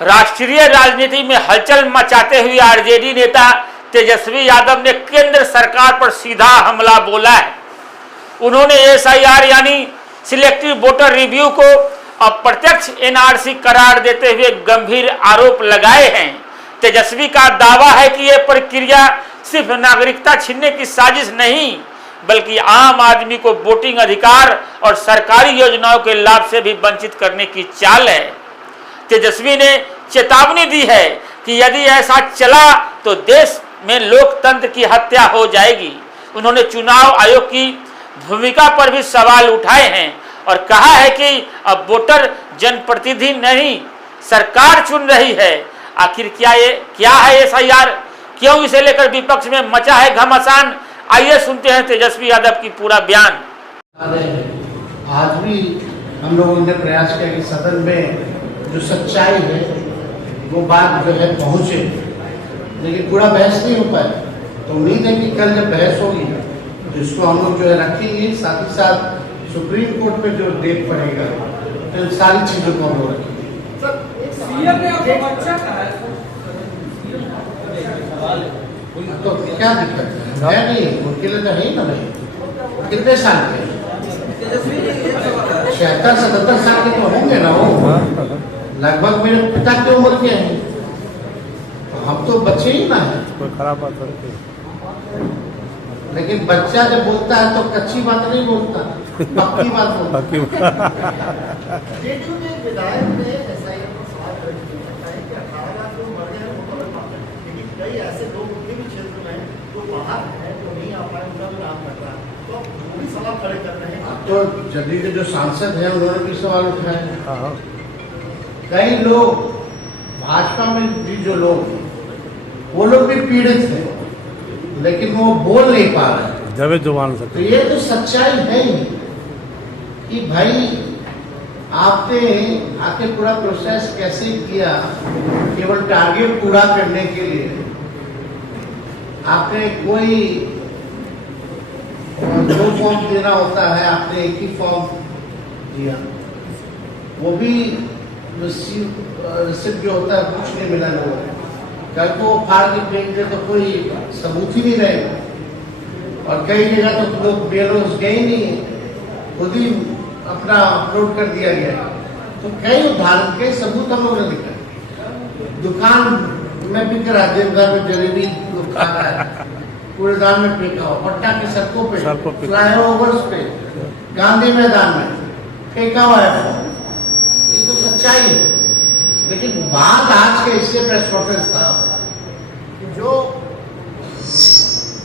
राष्ट्रीय राजनीति में हलचल मचाते हुए आरजेडी नेता तेजस्वी यादव ने केंद्र सरकार पर सीधा हमला बोला है। उन्होंने एसआईआर यानी सिलेक्टिव वोटर रिव्यू को अप्रत्यक्ष एनआरसी करार देते हुए गंभीर आरोप लगाए हैं। तेजस्वी का दावा है कि यह प्रक्रिया सिर्फ नागरिकता छीनने की साजिश नहीं, बल्कि आम आदमी को वोटिंग अधिकार और सरकारी योजनाओं के लाभ से भी वंचित करने की चाल है। तेजस्वी ने चेतावनी दी है कि यदि ऐसा चला तो देश में लोकतंत्र की हत्या हो जाएगी। उन्होंने चुनाव आयोग की भूमिका पर भी सवाल उठाए हैं और कहा है कि अब वोटर जनप्रतिनिधि नहीं सरकार चुन रही है। आखिर क्या है एसआईआर, क्यों इसे लेकर विपक्ष में मचा है घमासान? आइए सुनते हैं तेजस्वी यादव की पूरा बयान। आज भी हम लोगों ने प्रयास किया कि सदन में जो सच्चाई है वो बात जो है पहुंचे, लेकिन पूरा बहस नहीं हो पाया। तो उम्मीद है कि कल जब बहस होगी तो इसको हम लोग जो है रखेंगे, साथ ही साथ सुप्रीम कोर्ट पे जो डेट पड़ेगा तो इन सारी चीजों को हम लोग रखेंगे। तो क्या दिक्कत है? नहीं, उनके लिए तो है ही ना भाई। कितने साल के 76-77 साल के तो होंगे ना वो, लगभग मेरे पिता की उम्र के हैं। तो हम तो बच्चे ही ना है। कोई खराब बात नहीं, लेकिन बच्चा जब बोलता है तो कच्ची बात नहीं बोलता, पक्की बात बोलता। विधायक ने एसआईआर पर सवाल करता है कि 18 लाख लोग मर गए, लेकिन कई ऐसे लोग उनके भी क्षेत्र में जो बाहर है तो नहीं आ पाए, उनका भी नाम कर रहा है, तो वो भी सवाल खड़े कर रहे हैं। तो जदयू के जो सांसद हैं उन्होंने भी सवाल उठाए। कई लोग भाजपा में भी जो लोग वो लोग भी पीड़ित हैं, लेकिन वो बोल नहीं पा रहे। जब जुबान से तो ये तो सच्चाई है ही कि भाई आपने आके पूरा प्रोसेस कैसे किया, केवल टारगेट पूरा करने के लिए आपने कोई जो फॉर्म देना होता है आपने एक ही फॉर्म दिया, वो भी रिसिप्ट जो होता है कुछ नहीं मिला लोगों को। कल को फाड़ के फेंक दे तो कोई सबूत ही नहीं रहेगा। और कई जगह तो लोग बेरोज गए नहीं, खुद ही अपना अपलोड कर दिया गया। तो कई उदाहरण के सबूत हम लोगों ने दिखा। दुकान में बिक रहा, देवघर में जलेबी लोग खा रहा है, कूड़ेदान में फेंका हुआ, पट्टा की सड़कों पे, फ्लाईओवर्स पे, गांधी मैदान में फेंका हुआ है। ये तो सच्चाई है। लेकिन बात आज के इससे प्रेस कॉन्फ्रेंस था कि जो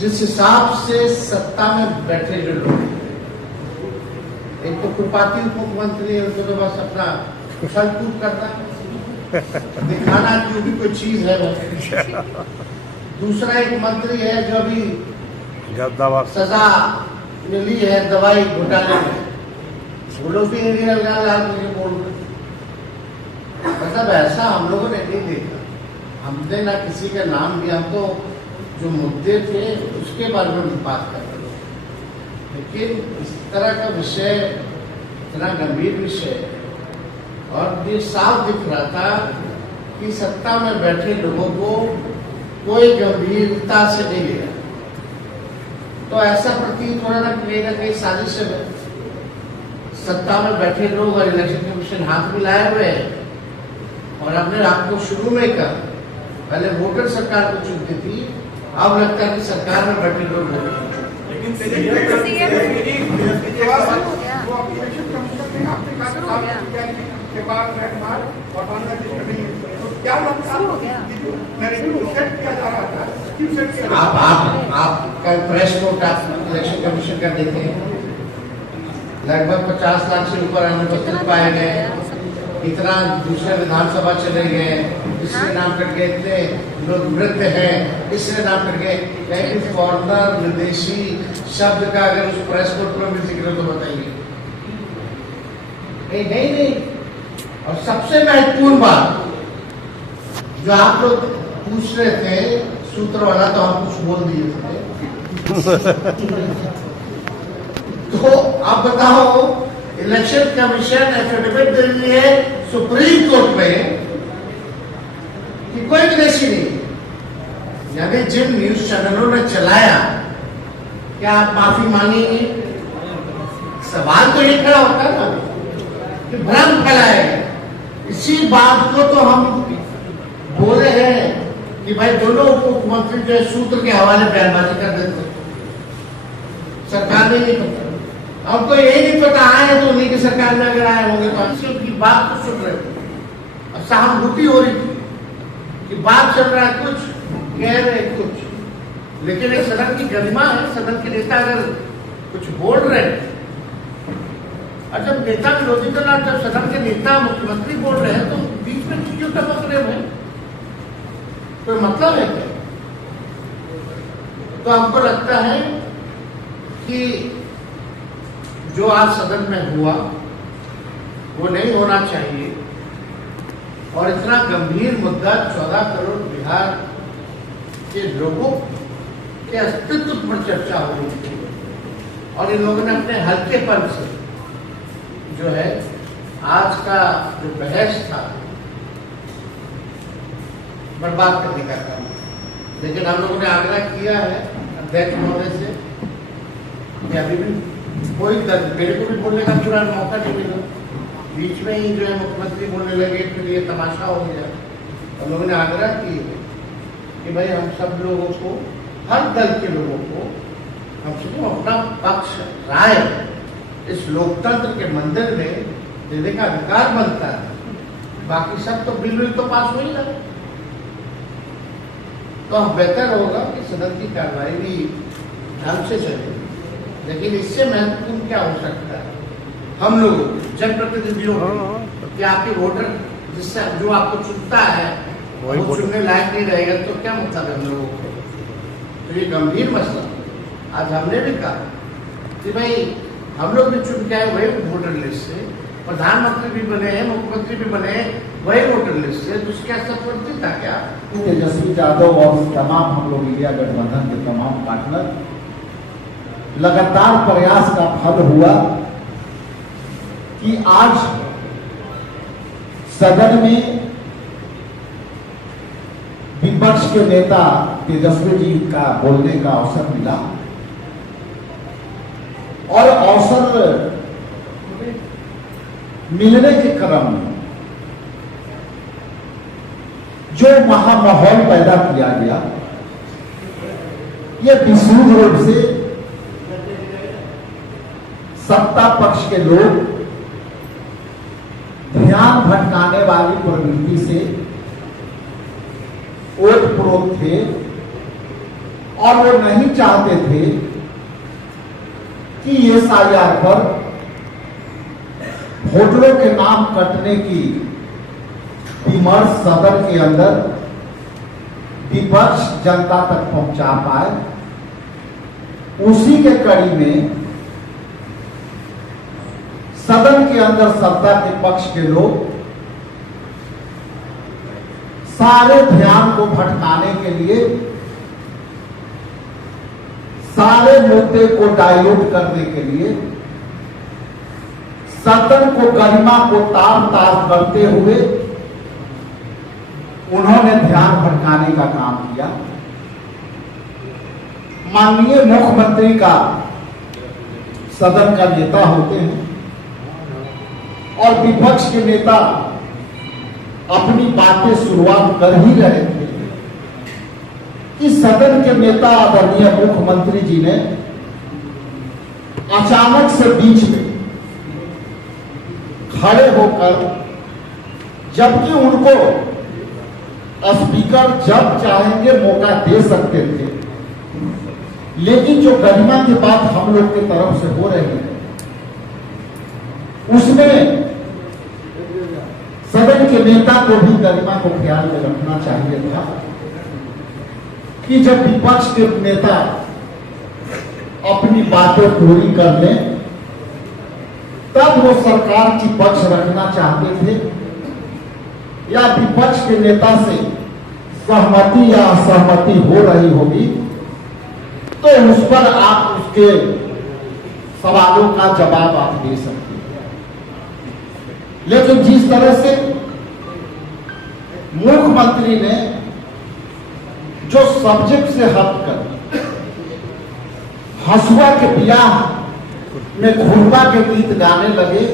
जिस हिसाब से सत्ता में बैठे जो लोग, एक तो खुरपाती मुख्यमंत्री है, उनको तो बस अपना उछल कूद करता दिखाना कि भी कोई चीज है वो। दूसरा एक मंत्री है जो अभी सजा मिली है दवाई घोटाले में, वो लोग भी बोल रहे। मतलब ऐसा हम लोगों ने नहीं देखा। हमने ना किसी का नाम दिया, हम तो जो मुद्दे थे उसके बारे में बात कर रहे थे। लेकिन इस तरह का विषय, इतना गंभीर विषय, और ये साफ दिख रहा था कि सत्ता में बैठे लोगों को कोई गंभीरता से नहीं लिया। तो ऐसा प्रतीत हो रहा कहीं ना कहीं साजिश है। सत्ता में बैठे लोग और इलेक्शन कमीशन हाथ मिलाए हुए हैं, और हमने आपको शुरू में कहा, पहले वोटर सरकार को चुनती थी, अब लगता है कि सरकार में बैठे लोग आप कल प्रेस नोट इलेक्शन कमीशन का देखें, लगभग 50 लाख से ऊपर अनुपस्थित पाए गए। इतना दूसरे विधानसभा चले गए, इसलिए नाम कट गए, इतने लोग मृत हैं इसलिए नाम कट गए। लेकिन फॉरनर विदेशी शब्द का अगर उस प्रेस कोर्ट में भी जिक्र तो बताइए। नहीं। और सबसे महत्वपूर्ण बात जो आप लोग पूछ रहे थे सूत्र वाला, तो हम कुछ बोल दिए थे। तो अब बताओ, इलेक्शन कमीशन एफिडेविट दे रही है सुप्रीम कोर्ट में जिन न्यूज चैनलों ने चलाया, क्या आप माफी मांगेंगे? सवाल तो ये खड़ा होता है ना कि भ्रम फैलाएगा। इसी बात को तो हम बोले हैं कि भाई दोनों उप मुख्यमंत्री जो है सूत्र के हवाले बयानबाजी कर देते, सरकार ने नहीं पता। अब तो यही नहीं पता आए तो उन्हीं की सरकार में अगर आए होंगे तो हम की बात तो सुन रहे थे। अब सहानुभूति हो रही थी कि बात चल रहा है कुछ, कह रहे कुछ, लेकिन एक सदन की गरिमा है। सदन के नेता अगर कुछ बोल रहे हैं, और जब नेता विरोधी दल और जब सदन के नेता मुख्यमंत्री बोल रहे हैं तो बीच में क्यों टपक रहे हैं? कोई मतलब है क्या? तो हमको लगता है कि जो आज सदन में हुआ वो नहीं होना चाहिए, और इतना गंभीर मुद्दा 14 करोड़ बिहार के लोगों के अस्तित्व पर चर्चा हो रही थी, और इन लोगों ने अपने हल्केपन से जो है आज का जो बहस था बर्बाद करने का काम। लेकिन हम लोगों ने आग्रह किया है अध्यक्ष महोदय से कि अभी भी कोई मेरे को भी बोलने का पूरा मौका नहीं मिला, बीच में ही जो है मुख्यमंत्री बोलने लगे, फिर ये तमाशा हो गया। हम लोगों ने आग्रह की है कि भाई हम सब लोगों को, हर दल के लोगों को हम सब अपना पक्ष राय इस लोकतंत्र के मंदिर में देने का अधिकार बनता है। बाकी सब तो बिल तो पास हो ही ना, तो बेहतर होगा कि सदन की कार्रवाई भी ढंग से चले। लेकिन इससे महत्वपूर्ण क्या हो सकता है? हम लोग जनप्रतिनिधियों कि आपके वोटर जिससे जो आपको चुनता है वो चुनने लायक नहीं रहेगा तो क्या मतलब है हम लोगों को? तो ये गंभीर मसला। आज हमने भी कहा कि भाई हम लोग भी चुन के आए वही वोटर लिस्ट से, प्रधानमंत्री भी बने हैं, मुख्यमंत्री भी बने हैं वही वोटर लिस्ट से, तो उसके असफलता था क्या? तेजस्वी यादव और तमाम हम लोग इंडिया गठबंधन के तमाम पार्टनर लगातार प्रयास का फल हुआ कि आज सदन में विपक्ष के नेता तेजस्वी जी का बोलने का अवसर मिला, और अवसर मिलने के क्रम में जो महामाहौल पैदा किया गया, ये विशुद्ध रूप से सत्ता पक्ष के लोग ध्यान भटकाने वाली प्रवृत्ति से ओतप्रोत थे, और वो नहीं चाहते थे कि एसआईआर पर वोटरों के नाम कटने की विमर्श सदन के अंदर विपक्ष जनता तक पहुंचा पाए। उसी के कड़ी में सदन के अंदर सत्ता के पक्ष के लोग सारे ध्यान को भटकाने के लिए, सारे मुद्दे को डाइल्यूट करने के लिए, सदन को गरिमा को तार तार करते हुए उन्होंने ध्यान भटकाने का काम किया। माननीय मुख्यमंत्री का सदन का नेता होते हैं और विपक्ष के नेता अपनी बातें शुरुआत कर ही रहे थे कि सदन के नेता आदरणीय मुख्यमंत्री जी ने अचानक से बीच में खड़े होकर, जबकि उनको स्पीकर जब चाहेंगे मौका दे सकते थे, लेकिन जो गरिमा की बात हम लोग की तरफ से हो रही है उसमें सदन के नेता को भी गरिमा को ख्याल में रखना चाहिए था कि जब विपक्ष के नेता अपनी बातें पूरी कर लें तब वो सरकार की पक्ष रखना चाहते थे, या विपक्ष के नेता से सहमति या असहमति हो रही होगी तो उस पर आप उसके सवालों का जवाब आप दे सकते हैं। लेकिन जिस तरह से मुख्यमंत्री ने जो सब्जेक्ट से हटकर हंसुआ के ब्याह में घुड़वा के गीत गाने लगे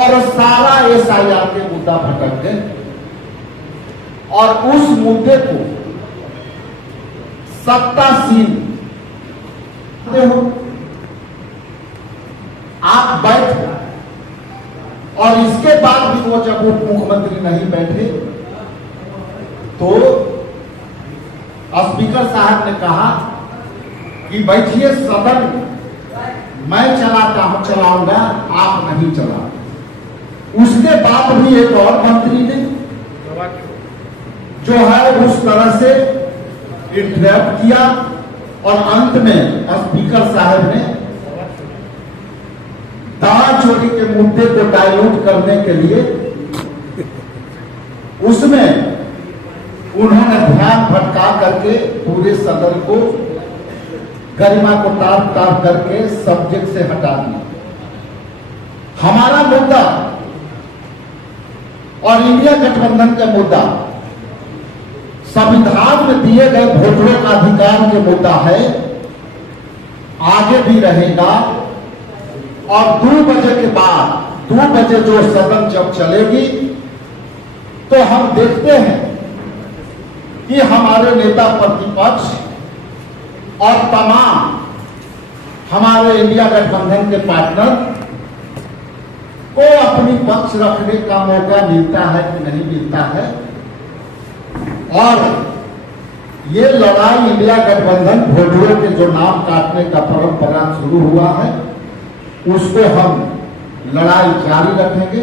और सारा SIR के मुद्दा भटक गए और उस मुद्दे को सत्तासीन हो आप बैठ गए और इसके बाद भी वो जब उप मुख्यमंत्री नहीं बैठे तो स्पीकर साहब ने कहा कि बैठिए सदन में, मैं चलाऊंगा आप नहीं चला। उसके बाद भी एक और मंत्री ने जो है उस तरह से इंटरप्ट किया और अंत में स्पीकर साहब ने दावा चोरी के मुद्दे को डाइल्यूट करने के लिए उसमें उन्होंने ध्यान भटका करके पूरे सदन को गरिमा को टाप करके सब्जेक्ट से हटा दिया। हमारा मुद्दा और इंडिया गठबंधन का मुद्दा संविधान में दिए गए वोटरों का अधिकार के मुद्दा है, आगे भी रहेगा। और 2 बजे के बाद 2 बजे जो सदन जब चलेगी तो हम देखते हैं कि हमारे नेता प्रतिपक्ष और तमाम हमारे इंडिया गठबंधन के पार्टनर को अपनी पक्ष रखने का मौका मिलता है कि नहीं मिलता है। और ये लड़ाई इंडिया गठबंधन वोटरों के जो नाम काटने का परंपरा शुरू हुआ है उसको हम लड़ाई जारी रखेंगे।